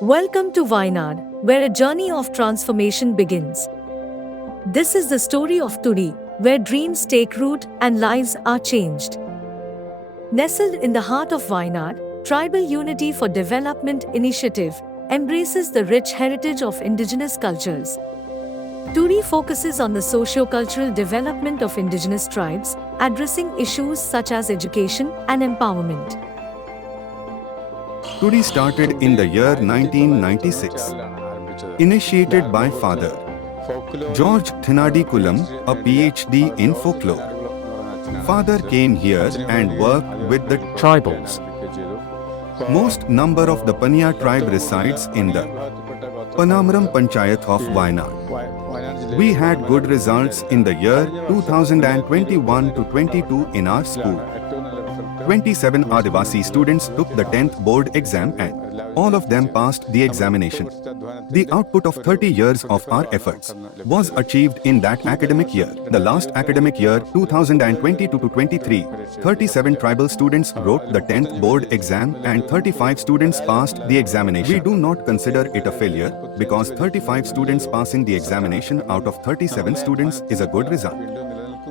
Welcome to Wayanad, where a journey of transformation begins. This is the story of Turi, where dreams take root and lives are changed. Nestled in the heart of Wayanad, Tribal Unity for Development Initiative embraces the rich heritage of indigenous cultures. Turi focuses on the socio-cultural development of indigenous tribes, addressing issues such as education and empowerment. Turi started in the year 1996, initiated by Father George Thinadi Kulam, a PhD in folklore. Father came here and worked with the tribals. Most number of the Paniya tribe resides in the Panamaram Panchayat of Wayanad. We had good results in the year 2021 to 22 in our school. 27 Adivasi students took the 10th board exam and all of them passed the examination. The output of 30 years of our efforts was achieved in that academic year. The last academic year 2022 to 23, 37 tribal students wrote the 10th board exam and 35 students passed the examination. We do not consider it a failure because 35 students passing the examination out of 37 students is a good result.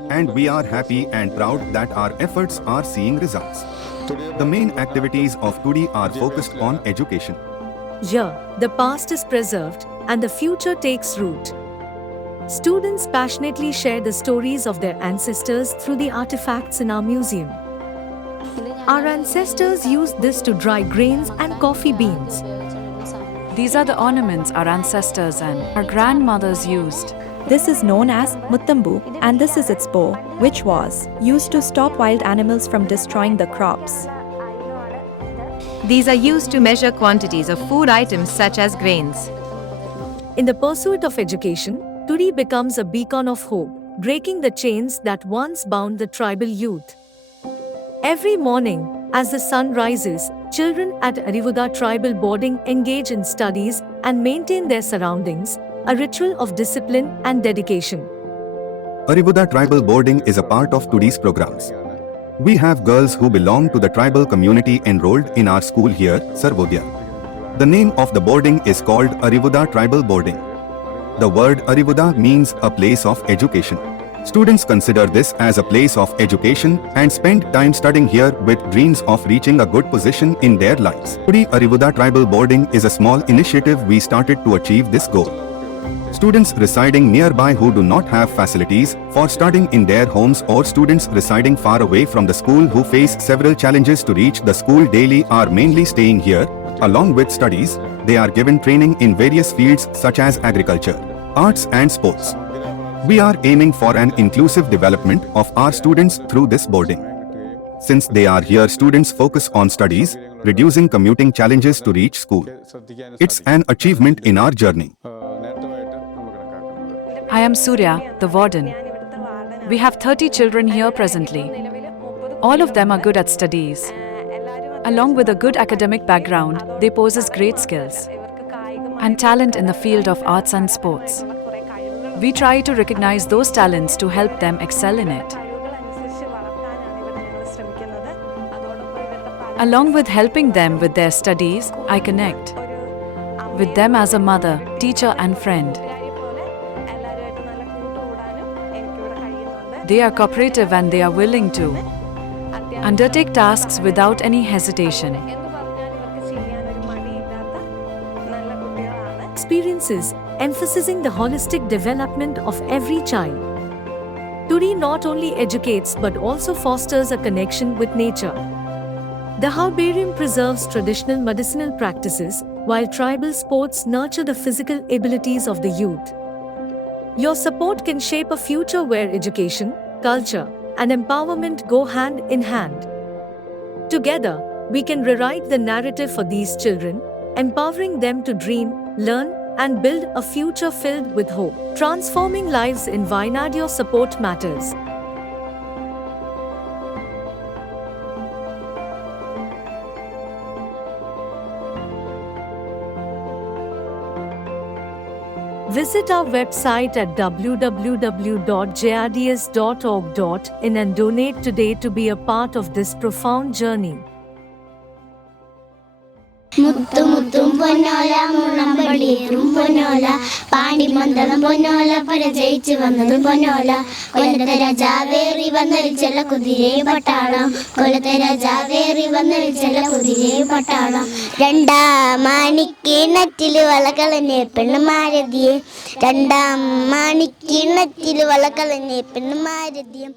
And we are happy and proud that our efforts are seeing results. The main activities of Turi are focused on education. Here, the past is preserved and the future takes root. Students passionately share the stories of their ancestors through the artifacts in our museum. Our ancestors used this to dry grains and coffee beans. These are the ornaments our ancestors and our grandmothers used. This is known as Muttambu, and this is its bow, which was used to stop wild animals from destroying the crops. These are used to measure quantities of food items such as grains. In the pursuit of education, Turi becomes a beacon of hope, breaking the chains that once bound the tribal youth. Every morning, as the sun rises, children at Arivuda tribal boarding engage in studies and maintain their surroundings, a ritual of discipline and dedication. Arivuda tribal boarding is a part of Turi's programs. We have girls who belong to the tribal community enrolled in our school here, Sarvodaya. The name of the boarding is called Arivuda Tribal Boarding. The word Arivuda means a place of education. Students consider this as a place of education and spend time studying here with dreams of reaching a good position in their lives. Turi Arivuda Tribal Boarding is a small initiative we started to achieve this goal. Students residing nearby who do not have facilities for studying in their homes or students residing far away from the school who face several challenges to reach the school daily are mainly staying here. Along with studies, they are given training in various fields such as agriculture, arts and sports. We are aiming for an inclusive development of our students through this boarding. Since they are here, students focus on studies, reducing commuting challenges to reach school. It's an achievement in our journey. I am Surya, the warden. We have 30 children here presently. All of them are good at studies. Along with a good academic background, they possess great skills and talent in the field of arts and sports. We try to recognize those talents to help them excel in it. Along with helping them with their studies, I connect with them as a mother, teacher and friend. They are cooperative and they are willing to undertake tasks without any hesitation. Experiences emphasizing the holistic development of every child. Turi not only educates but also fosters a connection with nature. The herbarium preserves traditional medicinal practices, while tribal sports nurture the physical abilities of the youth. Your support can shape a future where education, culture, and empowerment go hand in hand. Together, we can rewrite the narrative for these children, empowering them to dream, learn, and build a future filled with hope. Transforming lives in Wayanad. Your support matters. Visit our website at www.jrds.org.in and donate today to be a part of this profound journey. മുത്തും പൊന്നോല മുളമ്പടിയേറും പൊന്നോല പാണ്ടിമന്ദളം പൊന്നോല പരജയിച്ചു വന്നതും പൊന്നോല കൊല്ലത്തെ രാജാവേറി വന്നൊരു ചെല്ല കുതിരയും പട്ടാളം കൊല്ലത്തെ രാജാവേറി വന്നൊരു ചെല്ല കുതിരയും പട്ടാളം രണ്ടാം മാണിക്കിണറ്റില് വളകളനെ പെണ്ണുമാരതിയെ രണ്ടാം മാണിക്കിണറ്റില് വളകളനെ പെണ്ണുമാരതിയെ